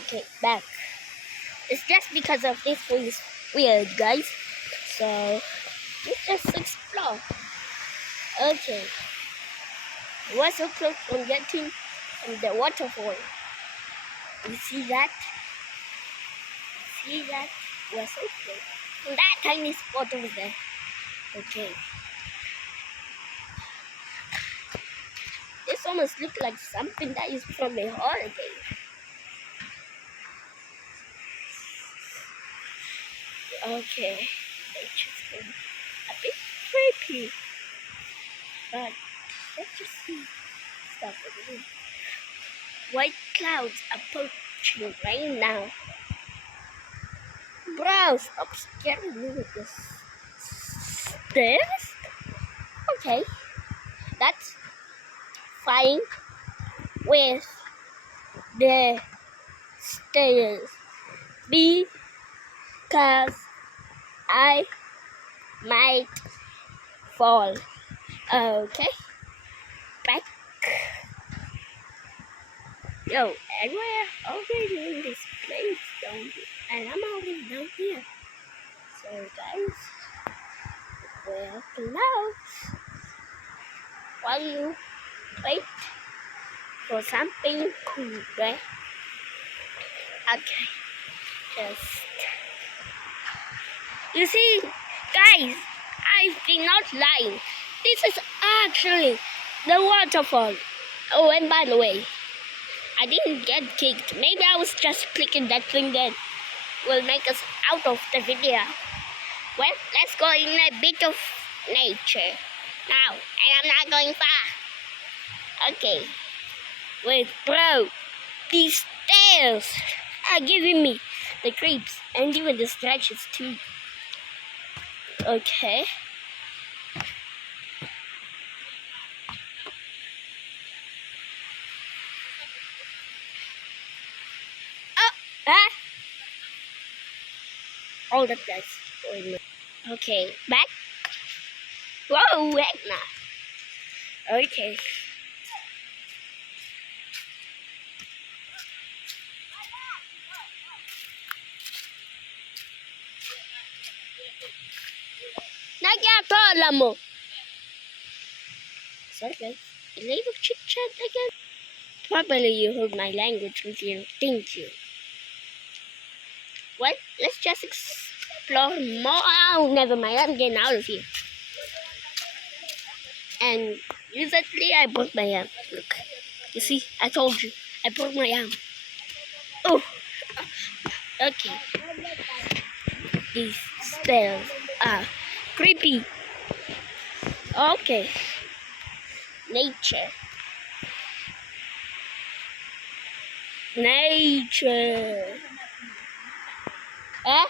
Okay, back. It's just because of this is weird, guys. So let's just explore. Okay, we're so close on getting the waterfall. You see that? See that? We're so close. And that tiny spot over there. Okay. This almost looks like something that is from a holiday. Okay. It's just a bit creepy. But let's just see stuff over here. White clouds approaching right now. Bro, stop scaring me with this stairs. Okay, that's fine with the stairs because I might fall. Okay, back. Yo, and we're already in this place down here, and I'm already down here. So guys, we're up now. While you wait for something cool, right? Okay, just you see, guys, I did not lie. This is actually the waterfall. Oh, and by the way, I didn't get kicked. Maybe I was just clicking that thing that will make us out of the video. Well, let's go in a bit of nature now, and I'm not going far. Okay, wait, bro, these stairs are giving me the creeps and even the stretches too. Okay. Ah! Hold up, guys. Wait a minute. Okay, back. Whoa, heck nah. Okay. Nagkatola mo. Sorry, guys. A little chit chat again. Probably you heard my language with you. Thank you. Well, let's just explore more. Oh, never mind. I'm getting out of here. And recently, I broke my arm. Look, you see, I told you, I broke my arm. Oh, okay. These stairs are creepy. Okay, nature. Nature. Eh?